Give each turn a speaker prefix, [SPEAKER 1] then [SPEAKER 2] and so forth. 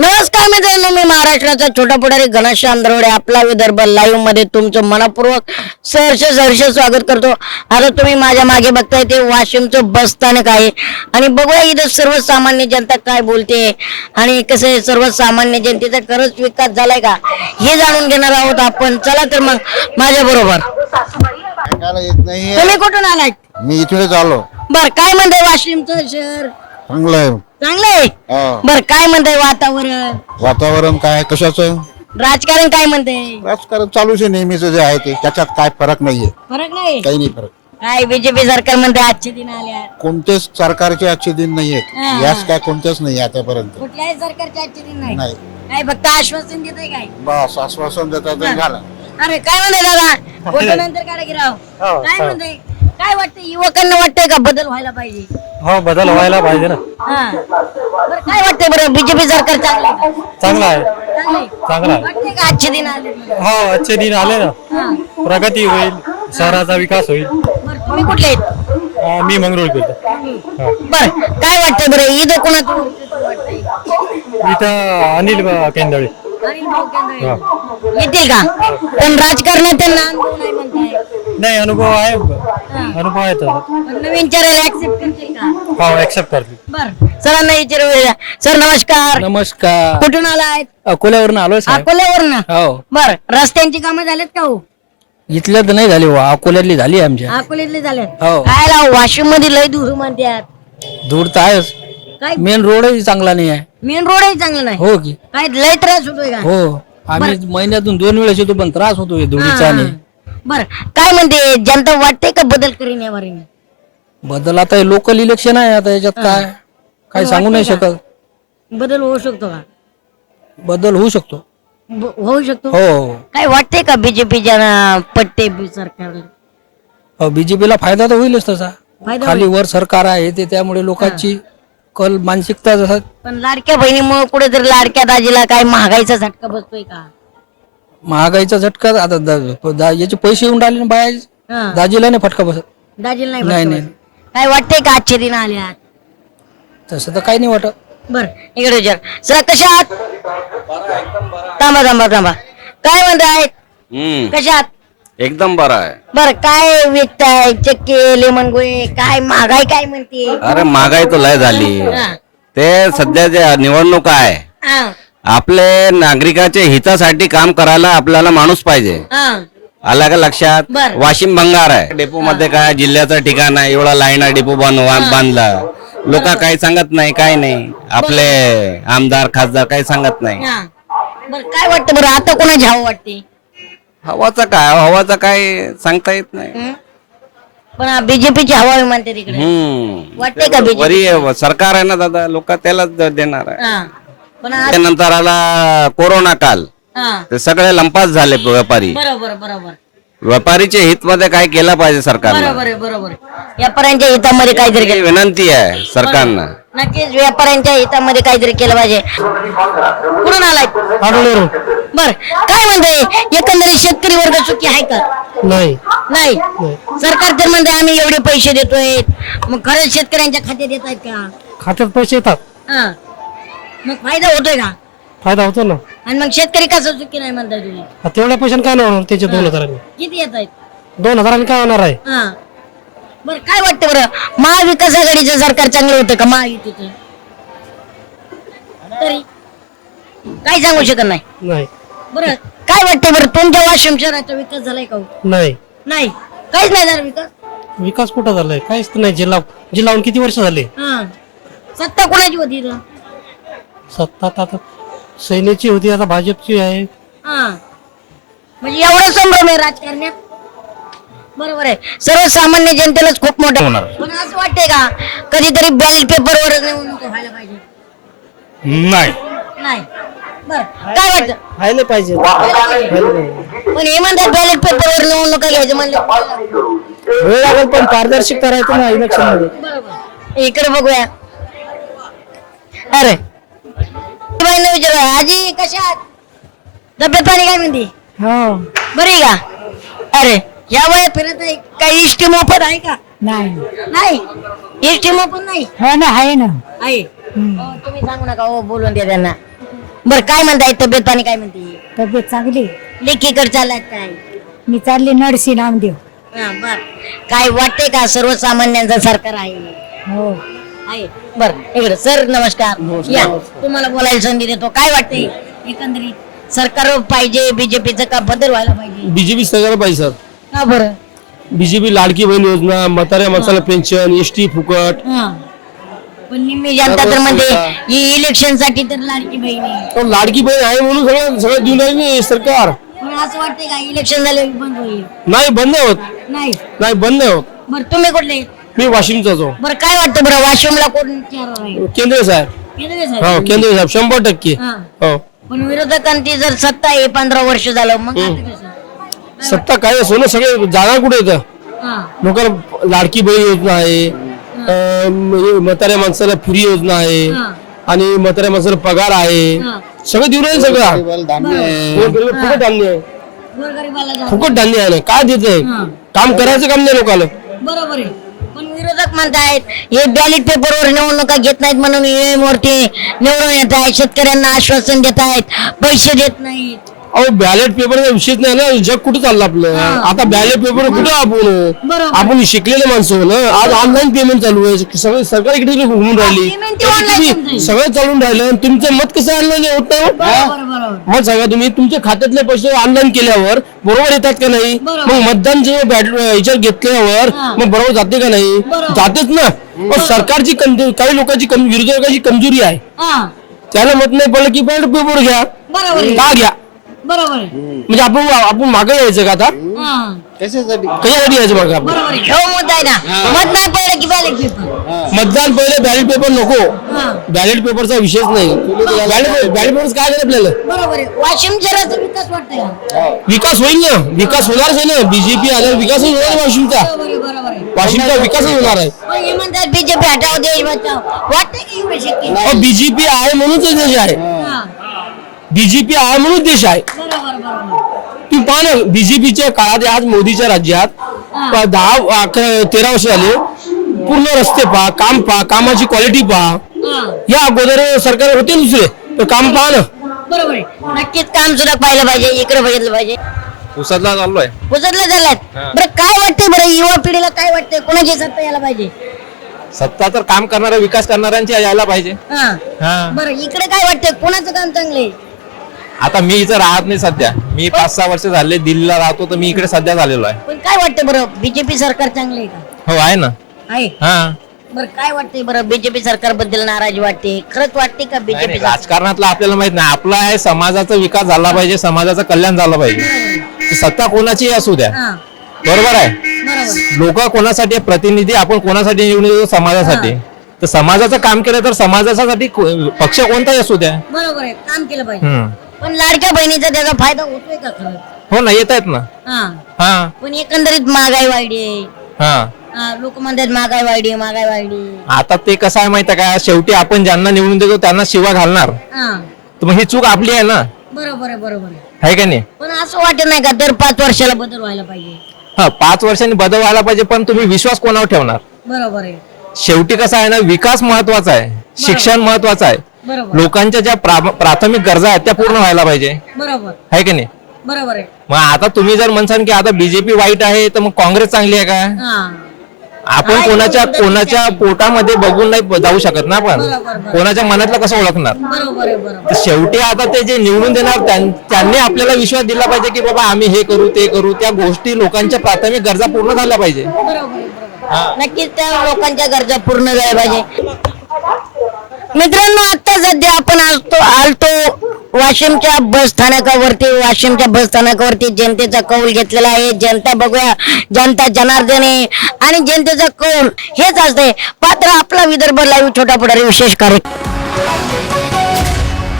[SPEAKER 1] नमस्कार मित्रांनो मी महाराष्ट्राचा छोटा पुढारी घनश्याम आंधरवडे आपला विदर्भ लाईव्हमध्ये तुमचं मनपूर्वक सहर्ष सहर्ष स्वागत करतो. आता तुम्ही माझ्या मागे बघताय ते वाशिमचं बस स्थानक आहे. आणि बघूया इथं सर्वसामान्य जनता काय बोलते आणि कसं आहे सर्वसामान्य जनतेचा खरंच विकास झालाय का? हे जाणून घेणार आहोत आपण. चला तर मग माझ्या बरोबर.
[SPEAKER 2] येत नाही
[SPEAKER 1] तुम्ही कुठून आलाय
[SPEAKER 2] मी इथेच आलो.
[SPEAKER 1] बर काय म्हणताय वाशिमचं शहर?
[SPEAKER 2] चांगलं आहे.
[SPEAKER 1] चांगलं आहे?
[SPEAKER 2] हा.
[SPEAKER 1] बर काय म्हणताय वातावरण?
[SPEAKER 2] वातावरण काय कशाचं?
[SPEAKER 1] राजकारण काय म्हणतंय?
[SPEAKER 2] राजकारण चालूच आहे नेहमीच जे आहे ते. त्याच्यात काय फरक नाहीये.
[SPEAKER 1] फरक नाही?
[SPEAKER 2] काही नाही फरक.
[SPEAKER 1] काय बीजेपी सरकार म्हणते आजचे दिन आल्या.
[SPEAKER 2] कोणतेच सरकारचे आजचे दिन नाही
[SPEAKER 1] हा.
[SPEAKER 2] आहेत यास काय कोणतेच नाही आतापर्यंत.
[SPEAKER 1] कुठल्याही सरकारचे आजचे दिन नाही.
[SPEAKER 2] नाही.
[SPEAKER 1] काय फक्त आश्वासन देते काय?
[SPEAKER 2] बस आश्वासन देतात आणि झालं.
[SPEAKER 1] अरे काय म्हणते दादा? फोटो नंतर राव. काय म्हणते काय वाटतं युवकांना वाटतंय का बदल व्हायला पाहिजे?
[SPEAKER 3] हो बदल व्हायला पाहिजे ना.
[SPEAKER 1] हा. बरं काय वाटतंय बरं बीजेपी सरकार चांगलं आहे का?
[SPEAKER 3] चांगला आहे.
[SPEAKER 1] चांगलं आहे?
[SPEAKER 3] चांगला आहे.
[SPEAKER 1] वाटतंय का आजचे दिन आले?
[SPEAKER 3] हो आजचे दिन आले ना.
[SPEAKER 1] हा.
[SPEAKER 3] प्रगती होईल शहराचा विकास होईल.
[SPEAKER 1] बरं तुम्ही कुठले आहेत?
[SPEAKER 3] अं, मी मंगरुळ केलं
[SPEAKER 1] बरं काय वाटतंय बरं ईद वाटतंय
[SPEAKER 3] इथं अनिल केंदळे.
[SPEAKER 1] अनिल भाऊ केंद्रे. येतील का? पण राजकारणात त्यांना अनुभव नाही म्हणताय.
[SPEAKER 3] नाही अनुभव आहे. अनुभव आहे तर
[SPEAKER 1] नवीन चेहऱ्याला ऍक्सेप्ट करतील का?
[SPEAKER 3] हो ऍक्सेप्ट करते.
[SPEAKER 1] बर. सरांना विचारू सर नमस्कार.
[SPEAKER 4] नमस्कार.
[SPEAKER 1] कुठून आलाय?
[SPEAKER 4] अकोल्यावरून आलोय साहेब.
[SPEAKER 1] अकोल्यावरून?
[SPEAKER 4] हो.
[SPEAKER 1] बर. रस्त्यांची कामं झालेत का हो?
[SPEAKER 4] इथल्या तर नाही झाली वा अकोल्यातली झाली आमच्या
[SPEAKER 1] अकोल्यातले झालेत.
[SPEAKER 4] हो.
[SPEAKER 1] काय लाव वाशिममध्ये लय दूर म्हणतात
[SPEAKER 4] दूर तर आहेच.
[SPEAKER 1] काय?
[SPEAKER 4] मेन रोडही चांगला नाही आहे.
[SPEAKER 1] मेन रोडही चांगलं नाही?
[SPEAKER 4] हो की.
[SPEAKER 1] काय लय त्रास होतोय का?
[SPEAKER 4] हो. आम्ही महिन्यातून दोन वेळेस येतो पण त्रास होतो धुळीचा आणि.
[SPEAKER 1] बर काय म्हणते जनता वाटते का बदल करीन यावर
[SPEAKER 4] बदल आता लोकल इलेक्शन आहे आता याच्यात काय काय सांगू नाही शकत.
[SPEAKER 1] बदल होऊ शकतो का?
[SPEAKER 4] बदल होऊ शकतो.
[SPEAKER 1] ब- होऊ शकतो?
[SPEAKER 4] हो
[SPEAKER 1] काय वाटते का बीजेपीच्या पट्टे सरकार
[SPEAKER 4] बीजेपीला फायदा तर होईलच तसा.
[SPEAKER 1] फायदा
[SPEAKER 4] खाली वर सरकार आहे ते त्यामुळे लोकांची कल मानसिकता जसा
[SPEAKER 1] पण लाडक्या बहिणीमुळे कुठेतरी लाडक्या दाजीला काय महागाईचा झटका बसतोय का?
[SPEAKER 4] महागाईचा झटका आता दा- दा- याचे पैसे येऊन राहिले ना बाया
[SPEAKER 1] हा.
[SPEAKER 4] दाजीला नाही फटका बसत.
[SPEAKER 1] दाजीला नाही
[SPEAKER 4] नाही.
[SPEAKER 1] काय वाटतंय का आजचे दिन आल्यात
[SPEAKER 4] तसं तर काही नाही वाटत.
[SPEAKER 1] बर इकडे विचार. सर कशा आहात? थांबा थांबा थांबा. काय म्हणताय
[SPEAKER 5] हम्म.
[SPEAKER 1] कशा आहात?
[SPEAKER 5] एकदम बरा आहे.
[SPEAKER 1] बर काय विकताय? चक्के लेमन गोळे काय महागाई काय म्हणते?
[SPEAKER 5] अरे महागाई तर लय झाली.
[SPEAKER 1] हा.
[SPEAKER 5] ते सध्या जे निवडणूक आहे
[SPEAKER 1] हा,
[SPEAKER 5] आपले नागरिकाच्या हितासाठी काम करायला आपल्याला माणूस पाहिजे.
[SPEAKER 1] हा.
[SPEAKER 5] आला का लक्षात?
[SPEAKER 1] बर.
[SPEAKER 5] वाशिम भंगार आहे. डेपो मध्ये काय जिल्ह्याचं ठिकाण आहे एवढा लाईन डेपो बांध बांधला. लोक काही सांगत नाही काय नाही. आपले आमदार खासदार काही सांगत नाही.
[SPEAKER 1] हा. बर काय वाटतं बरं आता कोणाची हवं वाटते?
[SPEAKER 5] हवाचा काय हवाचा काय सांगता येत नाही.
[SPEAKER 1] हं? पण बीजेपीची हवा आहे म्हणते तिकडे.
[SPEAKER 5] हम्म.
[SPEAKER 1] वाटते का बीजेपी
[SPEAKER 5] वरी सरकार आहे ना दादा लोक त्यालाच देणार आहे.
[SPEAKER 1] हा. पण आज-
[SPEAKER 5] त्यानंतर आला कोरोना काल.
[SPEAKER 1] हा.
[SPEAKER 5] ते सगळे लंपास झाले व्यापारी.
[SPEAKER 1] बरोबर बरोबर.
[SPEAKER 5] व्यापारीचे हित मध्ये काय केलं पाहिजे सरकारनं?
[SPEAKER 1] बरोबर आहे बरोबर व्यापाऱ्यांच्या हितामध्ये काहीतरी
[SPEAKER 5] ही
[SPEAKER 1] केलं.
[SPEAKER 5] विनंती आहे सरकारनं.
[SPEAKER 1] नक्कीच व्यापाऱ्यांच्या हितामध्ये काहीतरी केलं पाहिजे. कुठून आलाय? बर. काय म्हणते एकंदरीत शेतकरी वर्ग सुखी आहे का?
[SPEAKER 3] नाही.
[SPEAKER 1] नाही? सरकार तर म्हणते आम्ही एवढे पैसे देतोय. मग खरंच शेतकऱ्यांच्या खात्यात येत आहेत का?
[SPEAKER 3] खात्यात पैसे येतात.
[SPEAKER 1] हा. मग फायदा होतोय का?
[SPEAKER 3] फायदा होतो ना.
[SPEAKER 1] आणि मग शेतकरी कसं चुकी नाही म्हणताय तुम्ही?
[SPEAKER 3] तेवढ्या पैशाने काय नाही होणार त्याचे दोन हजारांनी?
[SPEAKER 1] किती येत आहेत?
[SPEAKER 3] दोन हजारांनी काय होणार आहे?
[SPEAKER 1] हा. बर काय वाटतं बरं? महाविकास आघाडीचं सरकार चांगलं होतं का? महायुतीचं. तरी काय सांगू शकत नाही?
[SPEAKER 3] नाही.
[SPEAKER 1] बरं काय वाटतं बरं? तुमच्या वाशिम शहराचा विकास झालाय का हो?
[SPEAKER 3] नाही.
[SPEAKER 1] नाही. काहीच नाही झाला विकास?
[SPEAKER 3] विकास कुठं झालाय? काहीच नाही. जिल्हा जिल्हाहून किती वर्ष झाले?
[SPEAKER 1] हा. सत्ता कोणाची होती इथं?
[SPEAKER 3] सत्ता आता आता सैन्याची होती आता भाजपची आहे.
[SPEAKER 1] हा. म्हणजे एवढं संभ्रम आहे राजकारणात बरोबर आहे. सर्वसामान्य जनतेलाच खूप मोठं पण असं वाटतंय का कधीतरी बॅलेट पेपरवर निवडणूक व्हायला पाहिजे?
[SPEAKER 3] नाही.
[SPEAKER 1] नाही. बर. काय वाटतं?
[SPEAKER 3] व्हायला पाहिजे.
[SPEAKER 1] पण हे म्हणतात बॅलेट पेपरवर निवडणुका घ्यायचं म्हणलं.
[SPEAKER 3] वेळ लागेल पण पारदर्शकता राहते ना इलेक्शनमध्ये.
[SPEAKER 1] बरोबर. इकडे बघूया. अरे बाईंना विचार आजी कशा आहात? तब्येत पाणी काय म्हणते?
[SPEAKER 6] हो.
[SPEAKER 1] बरी का? अरे या वयात फिरत आहे काही इष्टी मोफत आहे का?
[SPEAKER 6] नाही.
[SPEAKER 1] नाही? इष्टी मोफत नाही?
[SPEAKER 6] हो ना आहे ना.
[SPEAKER 1] आहे. हो, तुम्ही सांगू नका हो बोलून द्या त्यांना. बर काय म्हणताय? तब्येत पाणी काय म्हणते?
[SPEAKER 6] तब्येत चांगली?
[SPEAKER 1] लेकीकडे चाललाय काय?
[SPEAKER 6] मी चालली नरसी नामदेव.
[SPEAKER 1] हा, बर. काय वाटते का? सर्वसामान्यांचं सरकार आहे.
[SPEAKER 6] हो.
[SPEAKER 1] आहे. बर इकडे सर नमस्कार. या तुम्हाला बोलायला संधी देतो. काय वाटते? एकंदरीत सरकार पाहिजे बीजेपीचं का बदल व्हायला पाहिजे?
[SPEAKER 7] बीजेपी सगळ्याला पाहिजे सर.
[SPEAKER 1] का बरं?
[SPEAKER 7] बीजेपी लाडकी बहीण योजना म्हाताऱ्या माणसाला पेन्शन एस टी फुकट.
[SPEAKER 1] हा. पण निम्मी जनता तर म्हणते इलेक्शनसाठी तर लाडकी बहीण आहे.
[SPEAKER 7] पण लाडकी बहीण आहे म्हणून सगळं सगळं देऊन राहिले सरकार.
[SPEAKER 1] पण असं वाटतंय का इलेक्शन झालं की बंद होईल?
[SPEAKER 7] नाही बंद नाही होत.
[SPEAKER 1] नाही.
[SPEAKER 7] नाही बंद नाही होत.
[SPEAKER 1] बरं तुम्ही कुठले?
[SPEAKER 7] मी वाशिमचाच हो
[SPEAKER 1] बरं काय वाटतं बरं वाशिमला कोण चेहरा राहील
[SPEAKER 7] केंद्रीय साहेब
[SPEAKER 1] केंद्रीय
[SPEAKER 7] हो
[SPEAKER 1] साहेब.
[SPEAKER 7] केंद्रीय साहेब शंभर टक्के
[SPEAKER 1] हा.
[SPEAKER 7] हो
[SPEAKER 1] पण विरोधकांची जर सत्ता आहे पंधरा वर्ष झालं मग आता कसं?
[SPEAKER 7] सत्ता काय आहे? सोनं सगळे जाणार कुठे येतं
[SPEAKER 1] हा.
[SPEAKER 7] लोकांना लाडकी बहीण योजना आहे अं, म्हणजे म्हाताऱ्या माणसाला फ्री योजना आहे
[SPEAKER 1] हा.
[SPEAKER 7] आणि म्हाताऱ्या माणसाला पगार आहे
[SPEAKER 1] हा.
[SPEAKER 7] सगळं देऊन राहिले सगळं
[SPEAKER 2] केवळ धान्य आहे.
[SPEAKER 7] फुकट धान्य आहे
[SPEAKER 1] गोरगरिबाला जाऊ.
[SPEAKER 7] फुकट धान्य आहे ना. काय देत आहे
[SPEAKER 1] हा.
[SPEAKER 7] काम करायचं काम नाही लोकांना
[SPEAKER 1] बरोबर आहे विरोधक म्हणतायत हे बॅलेट पेपरवर निवडणुका घेत नाहीत म्हणून EVM वरती निवडून येत आहेत. शेतकऱ्यांना आश्वासन देत आहेत. पैसे देत नाहीत.
[SPEAKER 7] अहो बॅलेट पेपरचा विषयच नाही ना जग कुठे चाललं आपलं? आता बॅलेट पेपर कुठे आपण. आपण शिकलेले माणसं हो ना. आज ऑनलाईन पेमेंट चालू आहे. सगळे सरकार इकडे घुमून राहिली. सगळं चालून राहिलं आणि तुमचं मत कसं ऑनलाईन होत नाही हो? मग सांगा तुम्ही तुमच्या खात्यातले पैसे ऑनलाईन केल्यावर बरोबर येतात का नाही. मग मतदान जे याच्यावर घेतल्यावर. मग बरोबर जाते का नाही. जातेच ना. पण सरकारची कमजोरी काही लोकांची विरोधकाची कमजोरी आहे. त्याला मत नाही पडलं की बॅलेट पेपर घ्या. का घ्या?
[SPEAKER 1] बरोबर आहे.
[SPEAKER 7] म्हणजे आपण आपण मागे यायचं का आता?
[SPEAKER 1] हा.
[SPEAKER 2] कशासाठी
[SPEAKER 7] कशासाठी यायचं मागे आपण?
[SPEAKER 1] बरोबर आहे. ह्यो मुद्दा आहे ना. मत नाही पडलं की बॅलेट पेपर
[SPEAKER 7] मतदान पहिले बॅलेट पेपर नको.
[SPEAKER 1] हा.
[SPEAKER 7] बॅलेट पेपरचा विषयच नाही. बॅलेट बॅलेट पेपर काय करायचं आपल्याला?
[SPEAKER 1] बरोबर आहे. वाशिम शहराचा विकास वाटतंय का
[SPEAKER 7] विकास होईल ना. विकास होणारच आहे ना. बीजेपी आल्यावर विकास होणार आहे वाशिमचा.
[SPEAKER 1] बरोबर आहे बरोबर आहे.
[SPEAKER 7] वाशिमचा विकासच होणार आहे.
[SPEAKER 1] पण हे म्हणतात बीजेपी हटाव देश बचाव वाटतंय की एवढं शक्य? आहे?
[SPEAKER 7] बीजेपी आहे म्हणूनच देश आहे. बीजेपी आहे म्हणून देश आहे.
[SPEAKER 1] बरोबर बरोबर.
[SPEAKER 7] तुम्ही पहा ना बीजेपीच्या काळात आज मोदीच्या राज्यात दहा अकरा तेरा वर्ष झाले. पूर्ण रस्ते पहा काम पहा कामाची क्वालिटी पहा. या अगोदर सरकार होते दुसरे तर काम पहा ना.
[SPEAKER 1] बरोबर आहे. नक्कीच काम सुद्धा पाहिलं पाहिजे इकडे बघितलं पाहिजे.
[SPEAKER 4] उसातला चाललोय.
[SPEAKER 1] उचललं झाल्यात बरं काय वाटतंय बरं युवा पिढीला काय वाटतंय? कोणाची सत्ता यायला पाहिजे?
[SPEAKER 4] सत्ता तर काम करणारा विकास करणाऱ्यांची यायला पाहिजे.
[SPEAKER 1] हा.
[SPEAKER 4] हा.
[SPEAKER 1] बरं इकडे काय वाटतंय? कोणाचं काम चांगलंय
[SPEAKER 4] आता मी इथं राहत नाही सध्या. मी पाच सहा वर्ष झाले दिल्लीला राहतो तर मी इकडे सध्या झालेलो आहे.
[SPEAKER 1] पण काय वाटतंय बरं बीजेपी सरकार चांगलं आहे का?
[SPEAKER 4] हो आहे ना.
[SPEAKER 1] आहे?
[SPEAKER 4] हा.
[SPEAKER 1] बरं काय वाटतंय बरं बीजेपी सरकारबद्दल नाराजी वाटते? खरंच वाटते का
[SPEAKER 4] नाही, नाही,
[SPEAKER 1] बीजेपी
[SPEAKER 4] राजकारणातलं आपल्याला माहीत नाही. आपलं आहे समाजाचा विकास झाला पाहिजे समाजाचं कल्याण झालं पाहिजे. सत्ता कोणाची असू द्या.
[SPEAKER 1] हा.
[SPEAKER 4] बरोबर आहे.
[SPEAKER 1] बरोबर.
[SPEAKER 4] लोक कोणासाठी आहे? प्रतिनिधी आपण कोणासाठी निवडून येतो? समाजासाठी. तर समाजाचं काम केलं तर समाजासाठी को- पक्ष कोणताही असू द्या.
[SPEAKER 1] बरोबर आहे. काम केलं पाहिजे.
[SPEAKER 4] हम्म.
[SPEAKER 1] पण लाडक्या बहिणीचा त्याचा फायदा होतोय का खरं?
[SPEAKER 4] हो ना येत आहेत ना.
[SPEAKER 1] हा.
[SPEAKER 4] हा.
[SPEAKER 1] पण एकंदरीत महागाई वाढली आहे.
[SPEAKER 4] हा.
[SPEAKER 1] लोक म्हणतात महागाई वाढली महागाई वाढली
[SPEAKER 4] आता ते कसं आहे माहिती आहे का? शेवटी आपण ज्यांना निवडून देतो त्यांना शिवा घालणार.
[SPEAKER 1] हा.
[SPEAKER 4] तर मग ही चूक आपली आहे ना?
[SPEAKER 1] बरोबर आहे बरोबर आहे.
[SPEAKER 4] आहे का नाही?
[SPEAKER 1] पण असं वाटत नाही का दर पाच वर्षाला बदल व्हायला पाहिजे?
[SPEAKER 4] हा पाच वर्षांनी बदल व्हायला पाहिजे पण तुम्ही विश्वास कोणावर ठेवणार?
[SPEAKER 1] बरोबर आहे.
[SPEAKER 4] शेवटी कसं आहे ना विकास महत्त्वाचा आहे. शिक्षण महत्वाचं आहे.
[SPEAKER 1] बरोबर.
[SPEAKER 4] लोकांच्या ज्या प्रा- प्राथमिक गरजा आहेत त्या पूर्ण व्हायला पाहिजे.
[SPEAKER 1] बरोबर.
[SPEAKER 4] आहे की नाही?
[SPEAKER 1] बरोबर आहे.
[SPEAKER 4] मग आता तुम्ही जर म्हणसान की आता बीजेपी वाईट आहे तर मग काँग्रेस चांगली आहे का?
[SPEAKER 1] हा.
[SPEAKER 4] आपण कोणाच्या कोणाच्या पोटामध्ये बघून नाही जाऊ शकत ना आपण.
[SPEAKER 1] बरोबर.
[SPEAKER 4] कोणाच्या मनातलं कसं ओळखणार?
[SPEAKER 1] बरोबर आहे बरोबर.
[SPEAKER 4] तर शेवटी आता ते जे निवडून देणार त्यां- त्यांनी आपल्याला विश्वास दिला पाहिजे की बाबा आम्ही हे करू ते करू. त्या गोष्टी लोकांच्या प्राथमिक गरजा पूर्ण झाल्या पाहिजे.
[SPEAKER 1] बरोबर आहे, बरोबर नक्कीच त्या लोकांच्या गरजा पूर्ण झाल्या पाहिजे. मित्रांनो आता सध्या आपण असतो आलतो. वाशिमच्या बस स्थानकावरती वाशिमच्या बस स्थानकावरती जनतेचा कौल घेतलेला आहे. जनता बघूया. जनता जनार्दन आहे. आणि जनतेचा कौल हेच असते पात्र आपला विदर्भ लाईव्ह छोटा पुढारी विशेष कार्यक्रम.